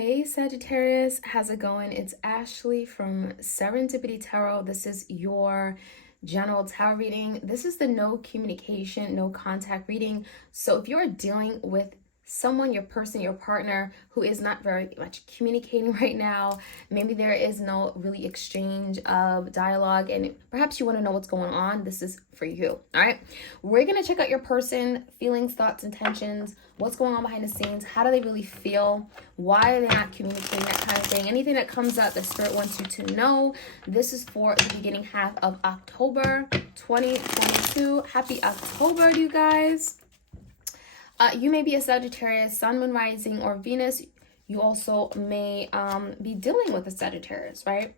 Hey Sagittarius, how's it going? It's Ashley from Serendipity Tarot. This is your general tarot reading. This is the no communication, no contact reading. So if you're dealing with someone, your person, your partner who is not very much communicating right now, maybe there is no really exchange of dialogue and perhaps you want to know what's going on, this is for you. All right, we're going to check out your person, feelings, thoughts, intentions, what's going on behind the scenes, how do they really feel, why are they not communicating, that kind of thing. Anything that comes up that spirit wants you to know. This is for the beginning half of October 2022. Happy October, you guys. You may be a Sagittarius, Sun, Moon, Rising, or Venus. You also may be dealing with a Sagittarius, right?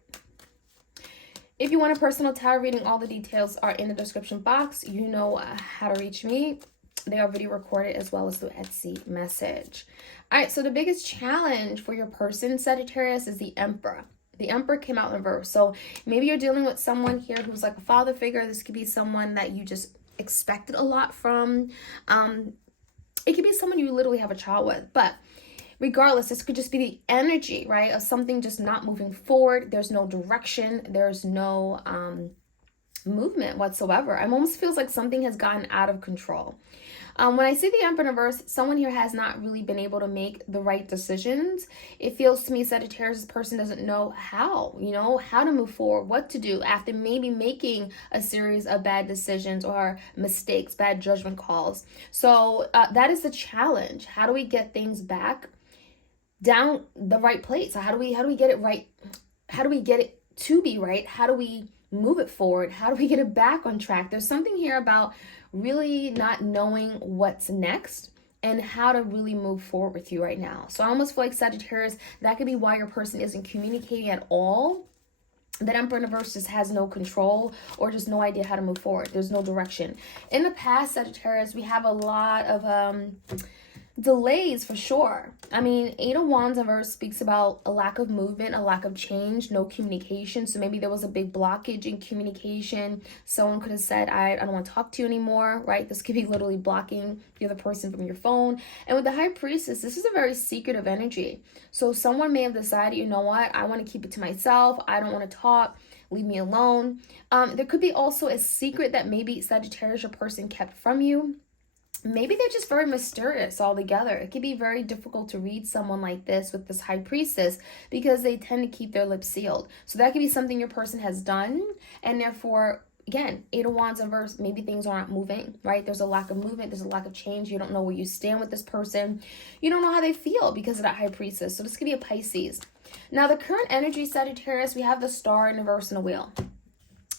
If you want a personal tarot reading, all the details are in the description box. You know how to reach me. They are video recorded as well as through Etsy message. All right, so the biggest challenge for your person, Sagittarius, is the Emperor. The Emperor came out in reverse. So maybe you're dealing with someone here who's like a father figure. This could be someone that you just expected a lot from. It could be someone you literally have a child with, but regardless, this could just be the energy, right, of something just not moving forward. There's no direction. There's no movement whatsoever. It almost feels like something has gotten out of control. When I see the Emperor in reverse, someone here has not really been able to make the right decisions. It feels to me Sagittarius, this person doesn't know how to move forward, what to do after maybe making a series of bad decisions or mistakes, bad judgment calls. So that is the challenge. How do we get things back down the right place? How do we get it right? How do we get it to be right? How do we move it forward? How do we get it back on track? There's something here about really not knowing what's next and how to really move forward with you right now. So I almost feel like Sagittarius, that could be why your person isn't communicating at all. That Emperor in reverse just has no control or just no idea how to move forward. There's no direction. In the past, Sagittarius, we have a lot of delays for sure. I mean, Eight of Wands in reverse speaks about a lack of movement, a lack of change, no communication. So maybe there was a big blockage in communication. Someone could have said, I don't want to talk to you anymore, right? This could be literally blocking the other person from your phone. And with the High Priestess, this is a very secretive energy. So someone may have decided, you know what, I want to keep it to myself. I don't want to talk. Leave me alone. There could be also a secret that maybe Sagittarius, your person, kept from you. Maybe they're just very mysterious altogether. It can be very difficult to read someone like this with this High Priestess because they tend to keep their lips sealed. So that could be something your person has done, and therefore, again, Eight of Wands in reverse, maybe things aren't moving, right? There's a lack of movement. There's a lack of change. You don't know where you stand with this person. You don't know how they feel because of that High Priestess. So this could be a Pisces. Now, the current energy, Sagittarius, we have the Star in reverse and a Wheel.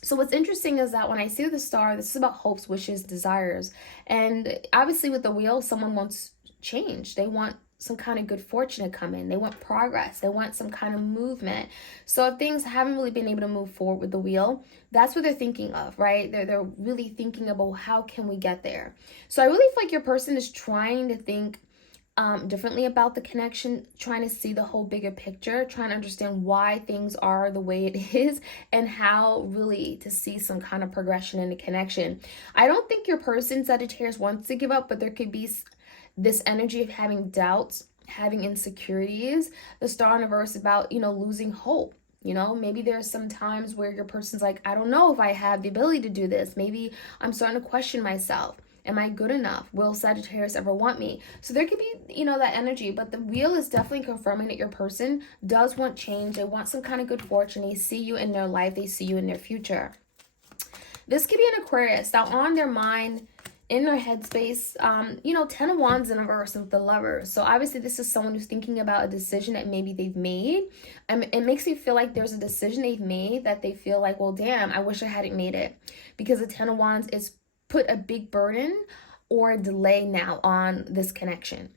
So what's interesting is that when I see the Star, this is about hopes, wishes, desires. And obviously with the Wheel, someone wants change. They want some kind of good fortune to come in. They want progress. They want some kind of movement. So if things haven't really been able to move forward with the Wheel, that's what they're thinking of, right? They're really thinking about how can we get there. So I really feel like your person is trying to think differently about the connection, trying to see the whole bigger picture, trying to understand why things are the way it is and how really to see some kind of progression in the connection. I don't think your person, Sagittarius, wants to give up, but there could be this energy of having doubts, having insecurities. The Star in reverse about, losing hope. Maybe there's some times where your person's like, I don't know if I have the ability to do this. Maybe I'm starting to question myself. Am I good enough? Will Sagittarius ever want me? So there could be, that energy, but the Wheel is definitely confirming that your person does want change. They want some kind of good fortune. They see you in their life. They see you in their future. This could be an Aquarius. Now on their mind, in their headspace, 10 of Wands in reverse with the Lovers. So obviously this is someone who's thinking about a decision that maybe they've made. It makes me feel like there's a decision they've made that they feel like, well, damn, I wish I hadn't made it. Because the 10 of Wands is put a big burden or a delay now on this connection.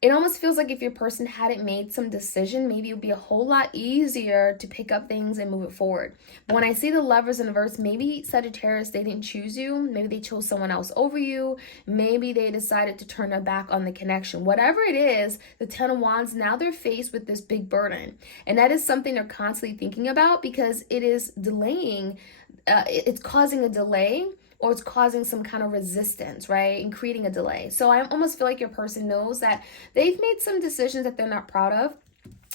It almost feels like if your person hadn't made some decision, maybe it would be a whole lot easier to pick up things and move it forward. But when I see the Lovers in reverse, maybe Sagittarius, they didn't choose you. Maybe they chose someone else over you. Maybe they decided to turn their back on the connection. Whatever it is, the 10 of Wands, now they're faced with this big burden. And that is something they're constantly thinking about because it is delaying, it's causing a delay, or it's causing some kind of resistance, right? And creating a delay. So I almost feel like your person knows that they've made some decisions that they're not proud of.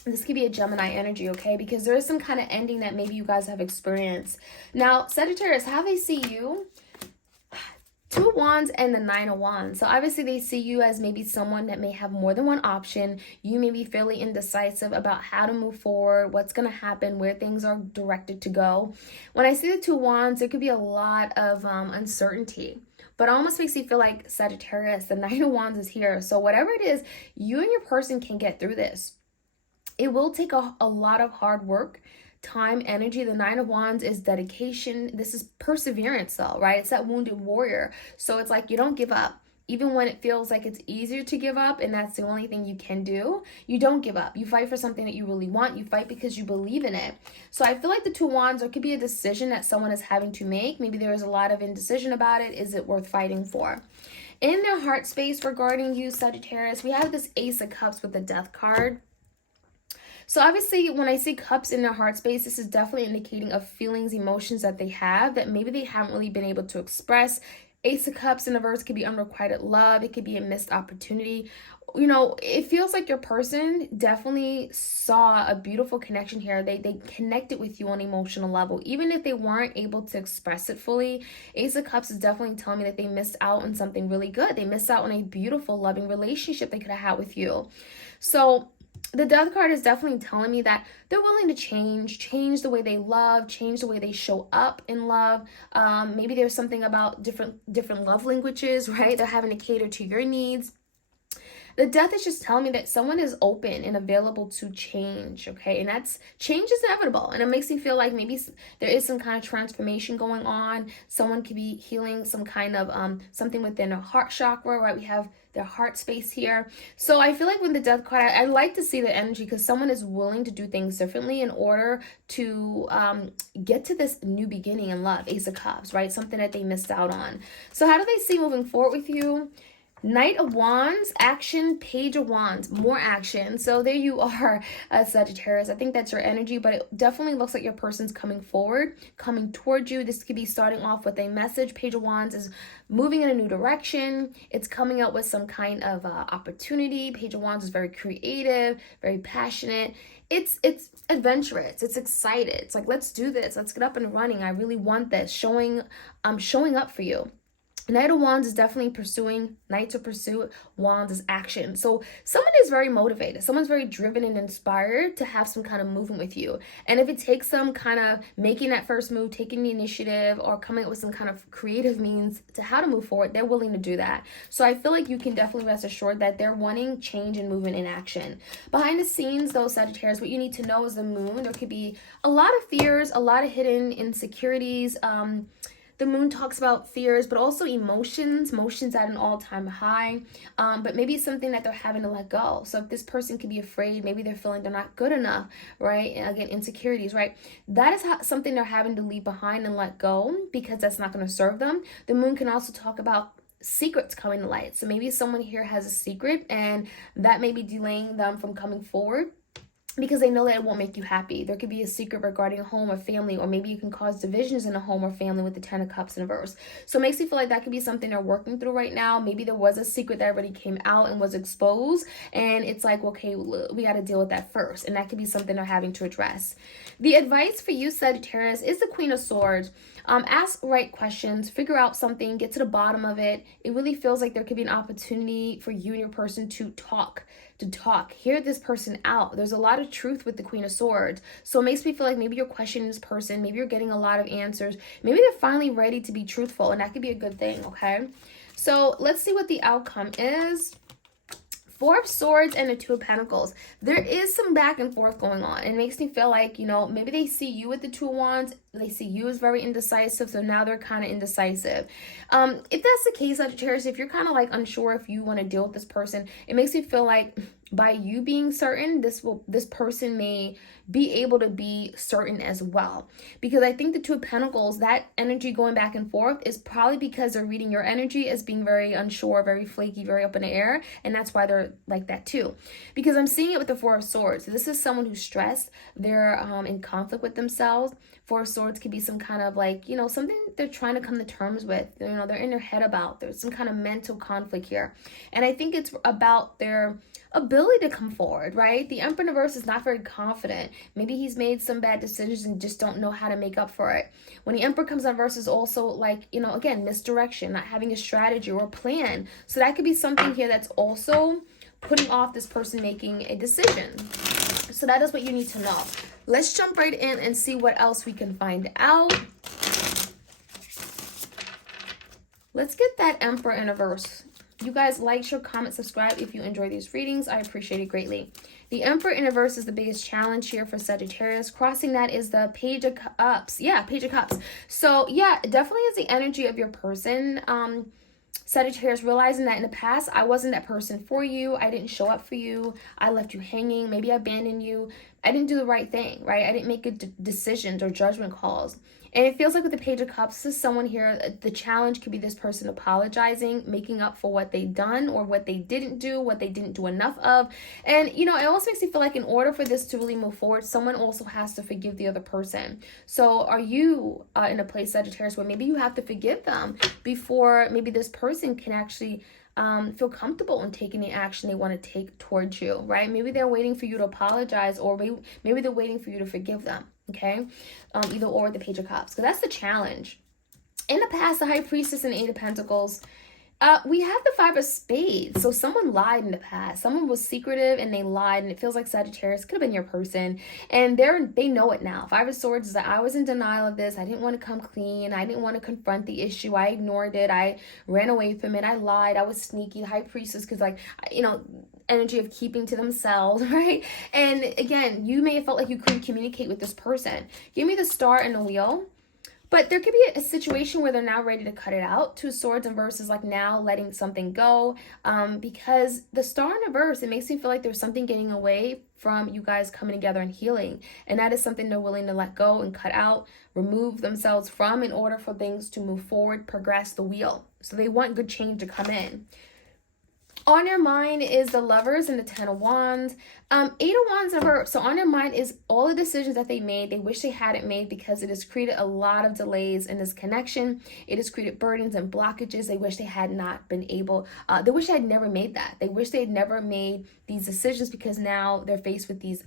This could be a Gemini energy, okay? Because there is some kind of ending that maybe you guys have experienced. Now, Sagittarius, how they see you, Two of Wands and the Nine of Wands. So obviously they see you as maybe someone that may have more than one option. You may be fairly indecisive about how to move forward, what's going to happen, where things are directed to go. When I see the Two of Wands, there could be a lot of uncertainty. But it almost makes me feel like Sagittarius, the Nine of Wands is here. So whatever it is, you and your person can get through this. It will take a lot of hard work, time, energy. The Nine of Wands is dedication. This is perseverance though, right? It's that wounded warrior. So it's like you don't give up. Even when it feels like it's easier to give up and that's the only thing you can do, you don't give up. You fight for something that you really want. You fight because you believe in it. So I feel like the Two of Wands, there could be a decision that someone is having to make. Maybe there is a lot of indecision about it. Is it worth fighting for? In their heart space regarding you, Sagittarius, we have this Ace of Cups with the Death card. So obviously when I see cups in their heart space, this is definitely indicating of feelings, emotions that they have that maybe they haven't really been able to express. Ace of Cups in reverse could be unrequited love. It could be a missed opportunity. You know, it feels like your person definitely saw a beautiful connection here. They connected with you on an emotional level. Even if they weren't able to express it fully, Ace of Cups is definitely telling me that they missed out on something really good. They missed out on a beautiful, loving relationship they could have had with you. So the Death card is definitely telling me that they're willing to change the way they love, change the way they show up in love. Maybe there's something about different love languages, right? They're having to cater to your needs. The Death is just telling me that someone is open and available to change, okay? And that's, change is inevitable. And it makes me feel like maybe there is some kind of transformation going on. Someone could be healing some kind of something within their heart chakra, right? We have their heart space here. So I feel like with the Death card, I like to see the energy because someone is willing to do things differently in order to get to this new beginning in love. Ace of Cups, right? Something that they missed out on. So how do they see moving forward with you? Knight of Wands, action, Page of Wands, more action. So there you are, Sagittarius. I think that's your energy, but it definitely looks like your person's coming forward, coming towards you. This could be starting off with a message. Page of Wands is moving in a new direction. It's coming out with some kind of opportunity. Page of Wands is very creative, very passionate. It's adventurous. It's excited. It's like, let's do this. Let's get up and running. I really want this. Showing up for you. Knight of Wands is definitely pursuing. Knight to pursue. Wands is action. So someone is very motivated. Someone's very driven and inspired to have some kind of movement with you. And if it takes some kind of making that first move, taking the initiative, or coming up with some kind of creative means to how to move forward, they're willing to do that. So I feel like you can definitely rest assured that they're wanting change and movement in action. Behind the scenes, though, Sagittarius, what you need to know is the moon. There could be a lot of fears, a lot of hidden insecurities. The moon talks about fears, but also emotions at an all-time high. But maybe it's something that they're having to let go. So if this person could be afraid, maybe they're feeling they're not good enough, right? And again, insecurities, right? That is something they're having to leave behind and let go because that's not going to serve them. The moon can also talk about secrets coming to light. So maybe someone here has a secret and that may be delaying them from coming forward, because they know that it won't make you happy. There could be a secret regarding a home or family, or maybe you can cause divisions in a home or family with the Ten of Cups in reverse. So it makes me feel like that could be something they're working through right now. Maybe there was a secret that already came out and was exposed, and it's like, okay, we got to deal with that first, and that could be something they're having to address. The advice for you, Sagittarius, is the Queen of Swords. Ask right questions, figure out something, get to the bottom of it. It really feels like there could be an opportunity for you and your person to talk, hear this person out. There's a lot of truth with the Queen of Swords. So it makes me feel like maybe you're questioning this person, maybe you're getting a lot of answers, maybe they're finally ready to be truthful, and that could be a good thing, okay? So let's see what the outcome is. Four of Swords and the Two of Pentacles. There is some back and forth going on. It makes me feel like, you know, maybe they see you with the Two of Wands. They see you as very indecisive, so now they're kind of indecisive. If that's the case, Sagittarius, if you're kind of like unsure if you want to deal with this person, it makes me feel like by you being certain, this person may be able to be certain as well. Because I think the Two of Pentacles, that energy going back and forth is probably because they're reading your energy as being very unsure, very flaky, very up in the air. And that's why they're like that too. Because I'm seeing it with the Four of Swords. This is someone who's stressed. They're in conflict with themselves. Four of Swords Swords could be some kind of like, you know, something they're trying to come to terms with. You know, they're in their head about. There's some kind of mental conflict here. And I think it's about their ability to come forward, right? The Emperor in reverse is not very confident. Maybe he's made some bad decisions and just don't know how to make up for it. When the Emperor comes in reverse is also like, you know, again, misdirection, not having a strategy or a plan. So that could be something here that's also putting off this person making a decision. So that is what you need to know. Let's jump right in and see what else we can find out. Let's get that Emperor in reverse. You guys like, share, comment, subscribe if you enjoy these readings. I appreciate it greatly. The Emperor in reverse is the biggest challenge here for Sagittarius. Crossing that is the Page of Cups. Yeah, Page of Cups. So yeah, definitely is the energy of your person. Sagittarius, realizing that in the past, I wasn't that person for you. I didn't show up for you. I left you hanging. Maybe I abandoned you. I didn't do the right thing, right? I didn't make good decisions or judgment calls. And it feels like with the Page of Cups, this is someone here, the challenge could be this person apologizing, making up for what they've done or what they didn't do, what they didn't do enough of. And, you know, it also makes me feel like in order for this to really move forward, someone also has to forgive the other person. So are you in a place, Sagittarius, where maybe you have to forgive them before maybe this person can actually feel comfortable in taking the action they want to take towards you, right? Maybe they're waiting for you to apologize, or maybe they're waiting for you to forgive them, okay? Either or with the Page of Cups, because that's the challenge. In the past, the High Priestess and Eight of Pentacles, we have the Five of Spades. So someone lied in the past. Someone was secretive and they lied, and it feels like Sagittarius could have been your person, and they know it now. Five of Swords is that I was in denial of this. I didn't want to come clean. I didn't want to confront the issue. I ignored it. I ran away from it. I lied. I was sneaky. The High Priestess, because like, you know, energy of keeping to themselves, right? And again, you may have felt like you couldn't communicate with this person. Give me the Star and the Wheel. But there could be a situation where they're now ready to cut it out. Two Swords in reverse is like now letting something go. Because the Star in reverse, it makes me feel like there's something getting away from you guys coming together and healing. And that is something they're willing to let go and cut out, remove themselves from in order for things to move forward, progress the wheel. So they want good change to come in. On your mind is the Lovers and the Ten of Wands. Eight of Wands in reverse. So on your mind is all the decisions that they made, they wish they hadn't made, because it has created a lot of delays in this connection. It has created burdens and blockages. They wish they had not been able, they wish they had never made that. They wish they had never made these decisions, because now they're faced with these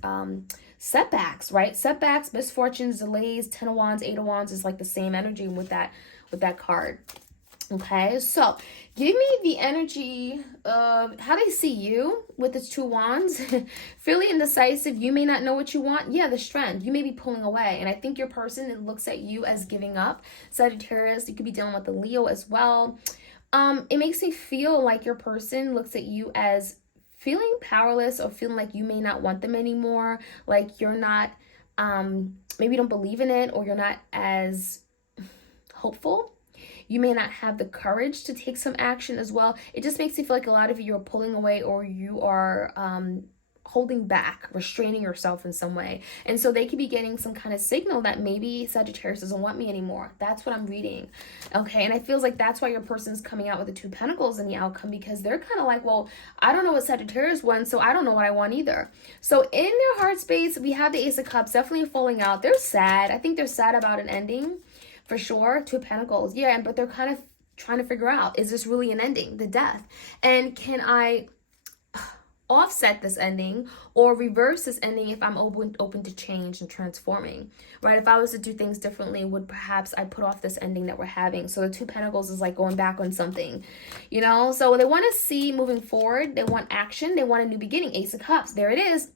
setbacks, right? Setbacks, misfortunes, delays. Ten of Wands, Eight of Wands is like the same energy with that card. Okay, so give me the energy of how they see you with the Two Wands. Fairly indecisive. You may not know what you want. Yeah, the Strength. You may be pulling away. And I think your person looks at you as giving up. Sagittarius, you could be dealing with the Leo as well. It makes me feel like your person looks at you as feeling powerless, or feeling like you may not want them anymore. Like you're not, maybe you don't believe in it, or you're not as hopeful. You may not have the courage to take some action as well. It just makes me feel like a lot of you are pulling away, or you are holding back, restraining yourself in some way. And so they could be getting some kind of signal that maybe Sagittarius doesn't want me anymore. That's what I'm reading. Okay, and it feels like that's why your person's coming out with the Two Pentacles in the outcome, because they're kind of like, well, I don't know what Sagittarius wants, so I don't know what I want either. So in their heart space, we have the Ace of Cups definitely falling out. They're sad. I think they're sad about an ending. For sure, Two of Pentacles, yeah, but they're kind of trying to figure out, is this really an ending, the death? And can I offset this ending or reverse this ending if I'm open to change and transforming, right? If I was to do things differently, would perhaps I put off this ending that we're having? So the Two of Pentacles is like going back on something, you know? So they want to see moving forward. They want action. They want a new beginning. Ace of Cups, there it is.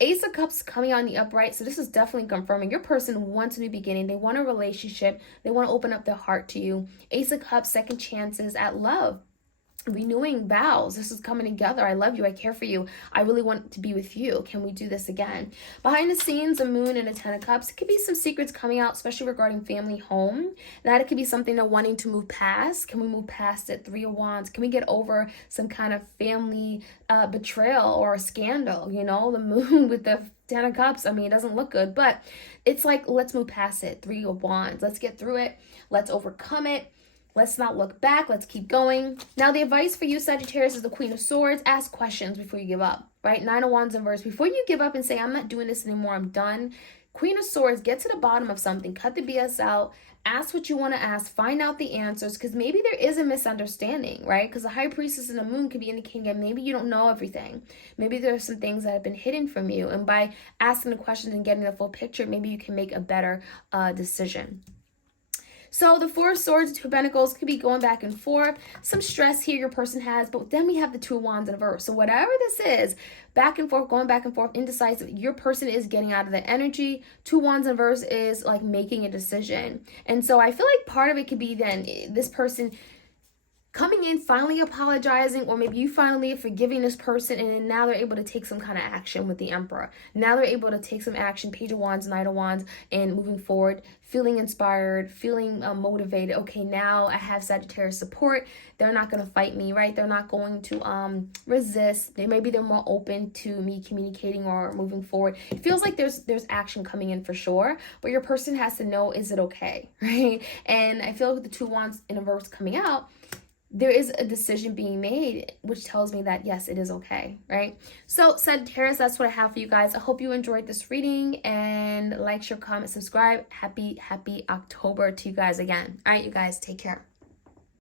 Ace of Cups coming on the upright. So this is definitely confirming your person wants a new beginning. They want a relationship. They want to open up their heart to you. Ace of Cups, second chances at love. Renewing vows. This is coming together. I love you. I care for you. I really want to be with you. Can we do this again? Behind the scenes, a Moon and a Ten of Cups. It could be some secrets coming out, especially regarding family, home. That it could be something they're wanting to move past. Can we move past it? Three of Wands. Can we get over some kind of family betrayal or a scandal? You know, the Moon with the Ten of Cups. I mean, it doesn't look good, but it's like, let's move past it. Three of Wands. Let's get through it. Let's overcome it. Let's not look back. Let's keep going. Now, the advice for you, Sagittarius, is the Queen of Swords. Ask questions before you give up. right? Nine of Wands in reverse. Before you give up and say, I'm not doing this anymore, I'm done. Queen of Swords, get to the bottom of something. Cut the BS out. Ask what you want to ask. Find out the answers, because maybe there is a misunderstanding, right? Because the High Priestess and the Moon could be indicating that maybe you don't know everything. Maybe there are some things that have been hidden from you. And by asking the questions and getting the full picture, maybe you can make a better decision. So the Four of Swords, Two of Pentacles could be going back and forth. Some stress here your person has, but then we have the Two of Wands in reverse. So whatever this is, back and forth, going back and forth, indecisive, your person is getting out of the energy. Two Wands in reverse is like making a decision. And so I feel like part of it could be then this person coming in, finally apologizing, or maybe you finally are forgiving this person, and now they're able to take some kind of action with the Emperor. Now they're able to take some action, Page of Wands, Knight of Wands, and moving forward, feeling inspired, feeling motivated. Okay, now I have Sagittarius support. They're not going to fight me, right? They're not going to resist. Maybe they're more open to me communicating or moving forward. It feels like there's action coming in for sure, but your person has to know, is it okay, right? And I feel like the Two Wands in reverse coming out, there is a decision being made, which tells me that yes, it is okay, right? So Sagittarius, that's what I have for you guys. I hope you enjoyed this reading, and like, share, comment, subscribe. Happy October to you guys again. All right, you guys, take care.